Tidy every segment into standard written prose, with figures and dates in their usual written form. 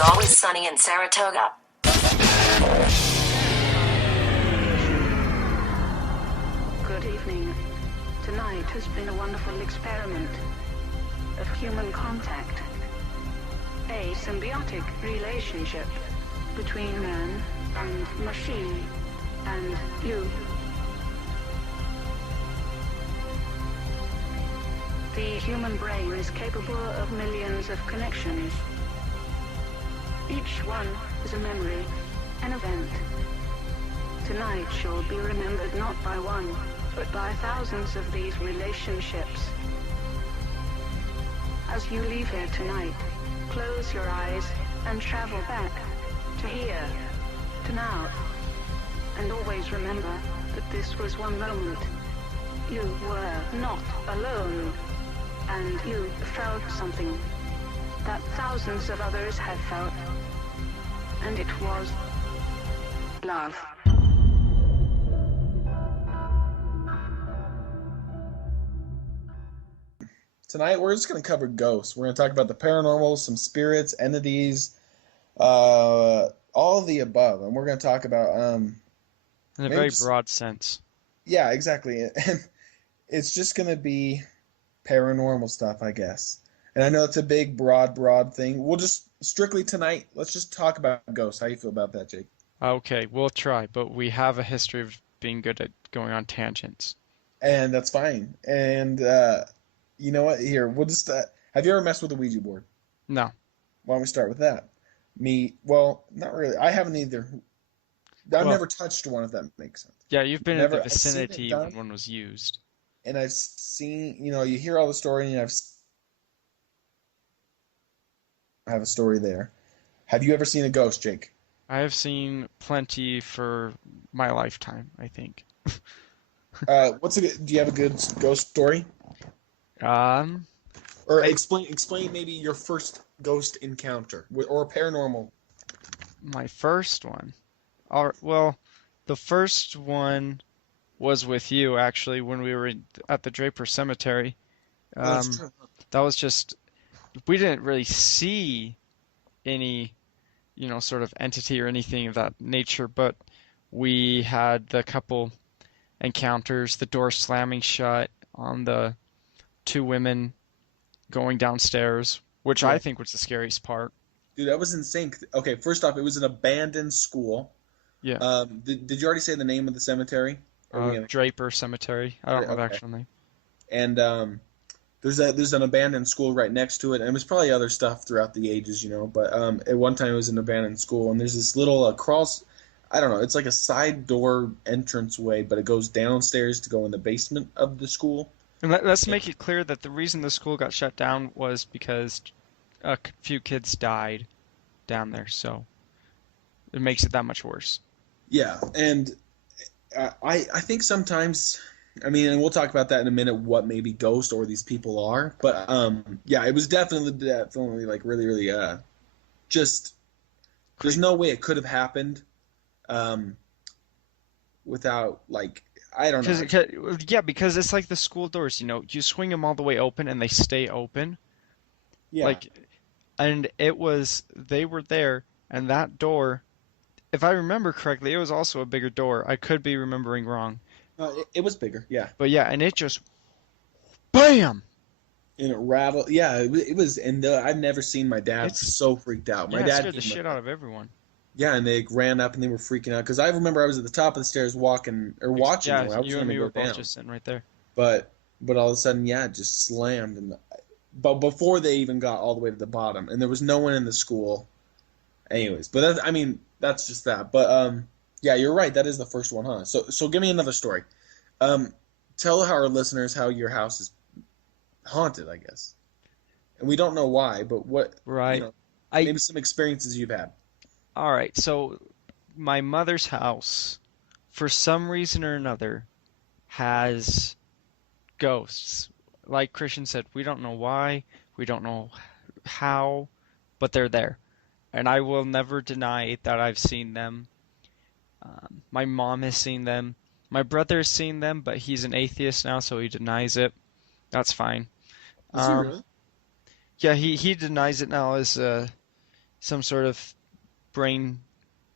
It's always sunny in Saratoga. Good evening. Tonight has been a wonderful experiment of human contact. A symbiotic relationship between man and machine and you. The human brain is capable of millions of connections. Each one is a memory, an event. Tonight shall be remembered not by one, but by thousands of these relationships. As you leave here tonight, close your eyes and travel back to here, to now. And always remember that this was one moment. You were not alone, and you felt something that thousands of others had felt, and it was love. Tonight, we're just going to cover ghosts. We're going to talk about the paranormal, some spirits, entities, all of the above. And we're going to talk about... in a very broad sense. Yeah, exactly. And it's just going to be paranormal stuff, I guess. And I know it's a big, broad thing. We'll just, strictly tonight, let's just talk about ghosts. How you feel about that, Jake? Okay, we'll try, but we have a history of being good at going on tangents. And that's fine. And... you know what? Here, we'll just... have you ever messed with a Ouija board? No. Why don't we start with that? Well, not really. I haven't either. I've never touched one, if that makes sense. Yeah, you've been in the vicinity when one was used. And I've seen, you hear all the story, and I have a story there. Have you ever seen a ghost, Jake? I have seen plenty for my lifetime, I think. Do you have a good ghost story? Or explain maybe your first ghost encounter or paranormal. My first one. Well, the first one was with you actually when we were at the Draper Cemetery. That's true. That was just, we didn't really see any, sort of entity or anything of that nature, but we had the couple encounters, the door slamming shut on the two women going downstairs, which I think was the scariest part. Dude, that was insane. Okay, first off, it was an abandoned school. Yeah. Did you already say the name of the cemetery? Draper Cemetery. I don't know the actual name. And there's an abandoned school right next to it, and there's probably other stuff throughout the ages, But at one time it was an abandoned school, and there's this little I don't know, it's like a side door entrance way, but it goes downstairs to go in the basement of the school. And let's make it clear that the reason the school got shut down was because a few kids died down there, so it makes it that much worse. Yeah, and I think sometimes, and we'll talk about that in a minute, what maybe ghosts or these people are, but yeah, it was definitely like really, just, there's no way it could have happened without, like, I don't know. Yeah, because it's like the school doors, you swing them all the way open and they stay open. Yeah. And they were there, and that door, if I remember correctly, it was also a bigger door. I could be remembering wrong. It was bigger, yeah. But yeah, and it just, BAM! And it rattled. Yeah, it was, and I've never seen my dad so freaked out. My dad scared the shit out of everyone. Yeah, and they ran up and they were freaking out because I remember I was at the top of the stairs watching. Yeah, I was you and me were both down. just sitting right there. But all of a sudden, yeah, it just slammed, but before they even got all the way to the bottom, and there was no one in the school. Anyways, but that's just that. But yeah, you're right. That is the first one, huh? So give me another story. Tell our listeners how your house is haunted, I guess. And we don't know why, but what? Right. Maybe some experiences you've had. All right, so my mother's house, for some reason or another, has ghosts. Like Christian said, we don't know why, we don't know how, but they're there. And I will never deny that I've seen them. My mom has seen them. My brother has seen them, but he's an atheist now, so he denies it. That's fine. Is he really? Yeah, he denies it now as some sort of brain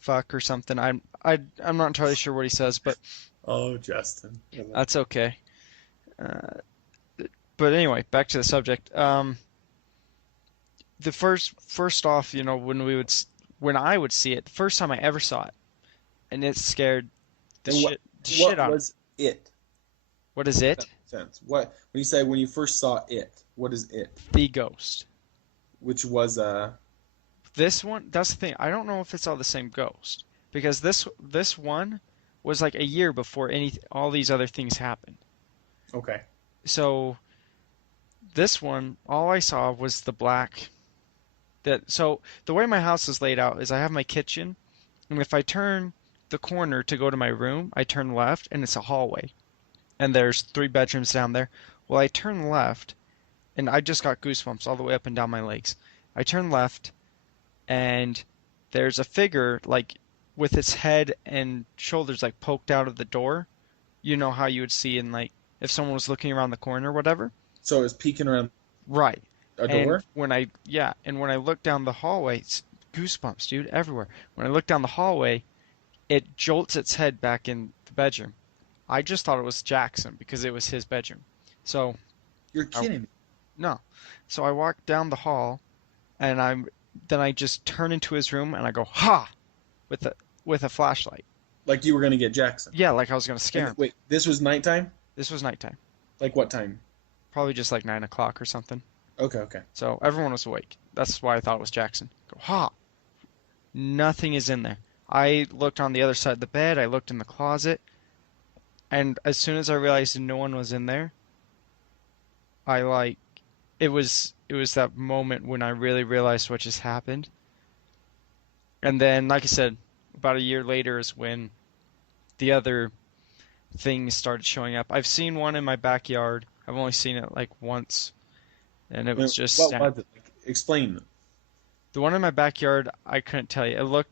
fuck or something. I'm not entirely sure what he says, but Oh, Justin. that's okay. Uh, but anyway, back to the subject. The first off, when I would see it, the first time I ever saw it, and it scared the And shit what out of me. was it? What is it? Sense. What when you say when you first saw it? What is it? The ghost. Which was This one, that's the thing. I don't know if it's all the same ghost because this one was like a year before all these other things happened. okay. So this one, all I saw was the black. So the way my house is laid out is I have my kitchen, and if I turn the corner to go to my room, I turn left, and it's a hallway, and there's 3 bedrooms down there. Well, I turn left, and I just got goosebumps all the way up and down my legs. I turn left, and there's a figure like with its head and shoulders like poked out of the door. You know how you would see in like if someone was looking around the corner or whatever? So it was peeking around Right. a And door? when I look down the hallway, it's goosebumps, dude, everywhere. When I look down the hallway, it jolts its head back in the bedroom. I just thought it was Jackson because it was his bedroom. So, You're kidding me. no. So I walk down the hall and then I just turn into his room and I go, "Ha!" with a flashlight. Like you were gonna get Jackson. Yeah, like I was going to scare him. Wait, this was nighttime? This was nighttime. Like what time? Probably just like 9 o'clock or something. Okay. So everyone was awake. That's why I thought it was Jackson. Go, ha! Nothing is in there. I looked on the other side of the bed. I looked in the closet. And as soon as I realized no one was in there, it was that moment when I really realized what just happened. And then, like I said, about a year later is when the other things started showing up. I've seen one in my backyard. I've only seen it like once. And it was just What was it? Like, explain. the one in my backyard, I couldn't tell you.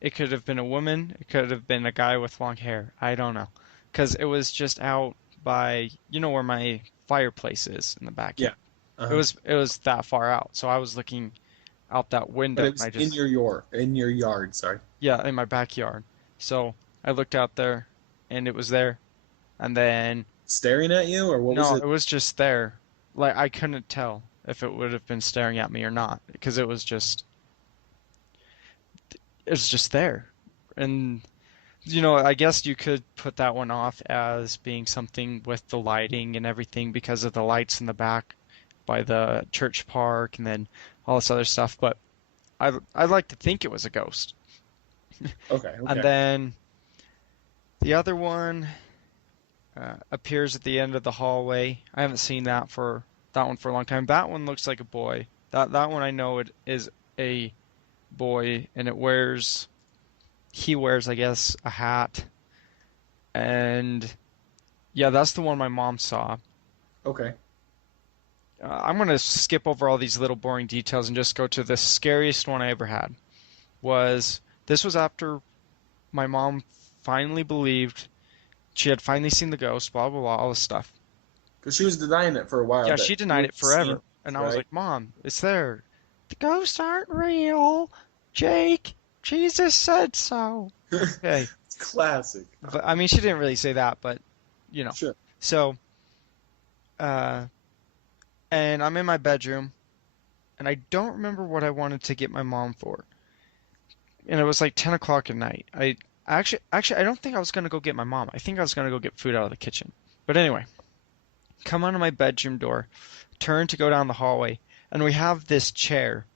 It could have been a woman. It could have been a guy with long hair. I don't know. Because it was just out by, where my fireplace is in the backyard. Yeah. Uh-huh. It was that far out. So I was looking out that window. But it was in your yard, sorry. Yeah, in my backyard. So I looked out there, and it was there. And then... Staring at you, or what was No, it? it was just there. Like, I couldn't tell if it would have been staring at me or not. Because it was just there. And... I guess you could put that one off as being something with the lighting and everything because of the lights in the back by the church park and then all this other stuff. But I'd like to think it was a ghost. Okay. And then the other one appears at the end of the hallway. I haven't seen that one for a long time. That one looks like a boy. That one I know it is a boy, and he wears, I guess, a hat. And yeah, that's the one my mom saw. Okay. I'm going to skip over all these little boring details and just go to the scariest one I ever had. This was after my mom finally believed she had finally seen the ghost, blah, blah, blah, all this stuff. Because she was denying it for a while. Yeah, she denied it forever. And I was right? like, Mom, it's there. The ghosts aren't real. Jake, Jesus said so. Okay. It's classic. But, I mean, she didn't really say that, but, Sure. So, and I'm in my bedroom, and I don't remember what I wanted to get my mom for. And it was like 10 o'clock at night. I don't think I was going to go get my mom. I think I was going to go get food out of the kitchen. But anyway, come onto my bedroom door, turn to go down the hallway, and we have this chair.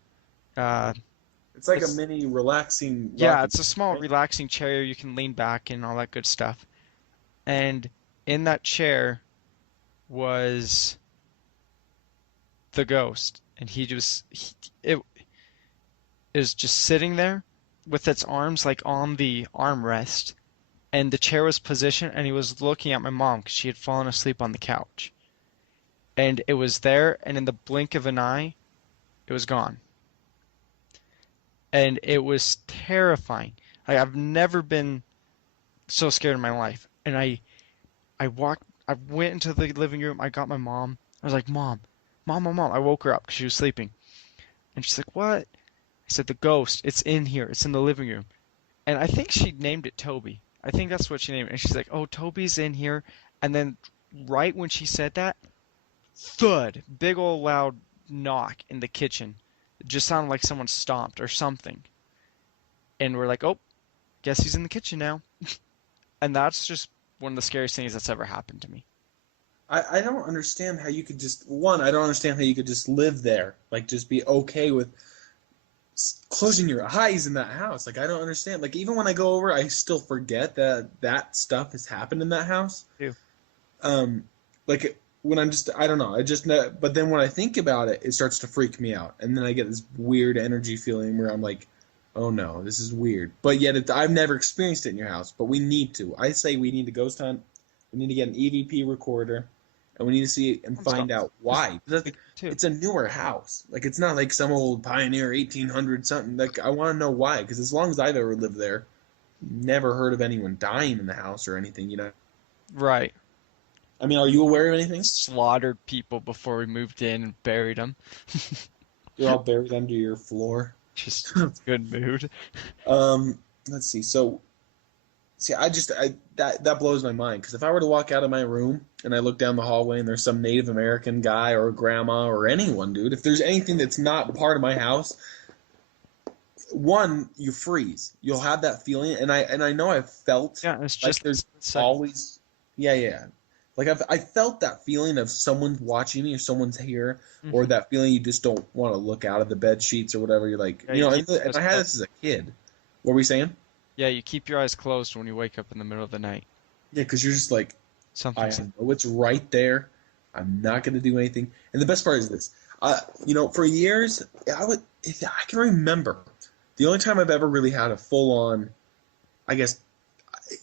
It's like a mini relaxing. Yeah, it's a small relaxing chair. You can lean back and all that good stuff. And in that chair was the ghost, and it was just sitting there with its arms like on the armrest, and the chair was positioned, and he was looking at my mom because she had fallen asleep on the couch. And it was there, and in the blink of an eye, it was gone. And it was terrifying. I've never been so scared in my life. And I went into the living room, I got my mom. I was like, Mom. I woke her up because she was sleeping. And she's like, what? I He said, the ghost, it's in here. It's in the living room. And I think she named it Toby. I think that's what she named it. And she's like, oh, Toby's in here. And then right when she said that, thud, big old loud knock in the kitchen. It just sounded like someone stomped or something. And we're like, oh, guess he's in the kitchen now. And that's just one of the scariest things that's ever happened to me. I don't understand how you could just, I don't understand how you could just live there. Like, just be okay with closing your eyes in that house. Like, I don't understand. Like, even when I go over, I still forget that stuff has happened in that house. Ew. Like, when I'm just, I don't know. But then when I think about it, it starts to freak me out. And then I get this weird energy feeling where I'm like, oh no, this is weird. But yet, I've never experienced it in your house. But we need to. I say we need to ghost hunt. We need to get an EVP recorder. And we need to see it and find out why. It's a newer house. Like, it's not like some old Pioneer 1800 something. Like, I want to know why. Because as long as I've ever lived there, never heard of anyone dying in the house or anything, you know? Right. I mean, are you aware of anything? Slaughtered people before we moved in and buried them. You're all buried under your floor. Just good mood. Let's see. So, that blows my mind. Because if I were to walk out of my room and I look down the hallway and there's some Native American guy or a grandma or anyone, dude, if there's anything that's not part of my house, one, you freeze. You'll have that feeling, and I know I've felt Yeah, it's like just there's always, yeah. Like I felt that feeling of someone's watching me or someone's here, or that feeling you just don't want to look out of the bed sheets or whatever. You're like, Yeah, and I had this as a kid. What were we saying? Yeah, you keep your eyes closed when you wake up in the middle of the night. Yeah, because you're just like, Something's I know it's right there. I'm not going to do anything. And the best part is this. For years, I can remember the only time I've ever really had a full-on, I guess,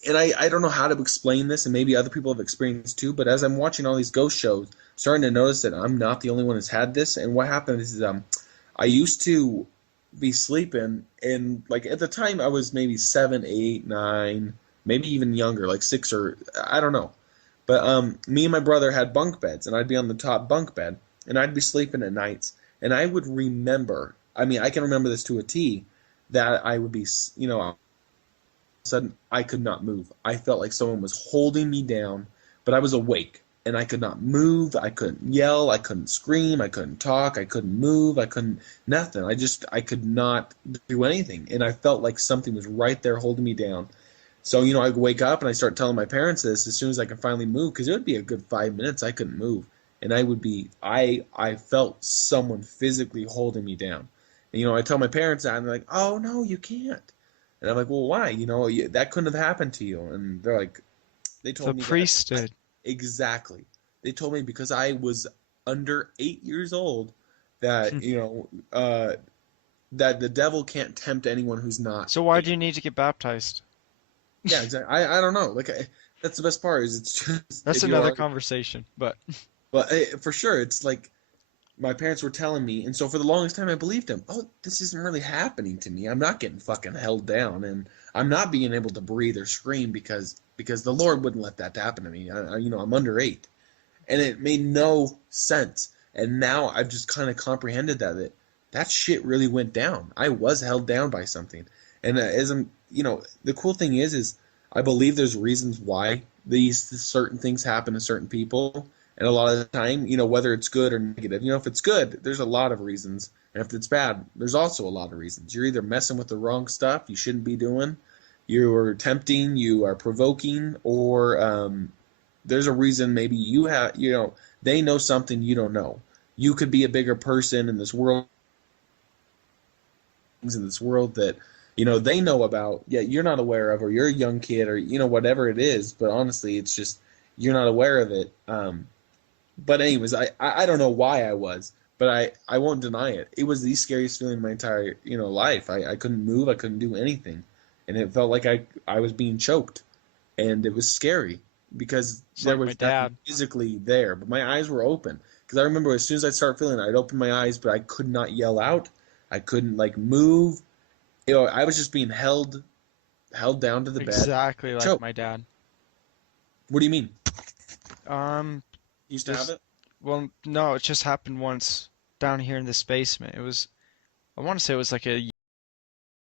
and I don't know how to explain this, and maybe other people have experienced too, but as I'm watching all these ghost shows, I'm starting to notice that I'm not the only one that's had this. And what happened is I used to be sleeping, and like at the time I was maybe 7, 8, 9, maybe even younger, like 6 or I don't know. But me and my brother had bunk beds, and I'd be on the top bunk bed, and I'd be sleeping at nights, and I would remember, I mean, I can remember this to a T, that I would be, all of a sudden I could not move. I felt like someone was holding me down, but I was awake, and I could not move. I couldn't yell. I couldn't scream. I couldn't talk. I couldn't move. I couldn't, nothing. I could not do anything, and I felt like something was right there holding me down. So, I'd wake up and I start telling my parents this as soon as I can finally move, because it would be a good 5 minutes I couldn't move. And I felt someone physically holding me down. And, I tell my parents that, and they're like, oh, no, you can't. And I'm like, well, why? That couldn't have happened to you. And they're like, they told me. The priest did. Exactly. They told me because I was under 8 years old that, that the devil can't tempt anyone who's not. So why do you need to get baptized? Yeah, exactly. I don't know. Like, that's the best part. Is it's just that's another conversation, but for sure, it's like my parents were telling me, and so for the longest time, I believed them. Oh, this isn't really happening to me. I'm not getting fucking held down, and I'm not being able to breathe or scream because the Lord wouldn't let that happen to me. I'm under 8, and it made no sense. And now I've just kind of comprehended that shit really went down. I was held down by something, and as I'm. The cool thing is I believe there's reasons why these certain things happen to certain people. And a lot of the time, whether it's good or negative, if it's good, there's a lot of reasons. And if it's bad, there's also a lot of reasons. You're either messing with the wrong stuff you shouldn't be doing, you're tempting, you are provoking, or there's a reason maybe you have, they know something you don't know. You could be a bigger person in this world, that they know about, yet you're not aware of, or you're a young kid, or, whatever it is. But honestly, it's just, you're not aware of it. But anyways, I don't know why I was, but I won't deny it. It was the scariest feeling in my entire, life. I couldn't move. I couldn't do anything. And it felt like I was being choked. And it was scary because there was nothing physically there. But my eyes were open. Because I remember as soon as I started feeling it, I'd open my eyes, but I could not yell out. I couldn't, move. I was just being held down to the bed. Exactly like choked. My dad. What do you mean? You used to have it? Well, no, it just happened once down here in this basement. I want to say it was like a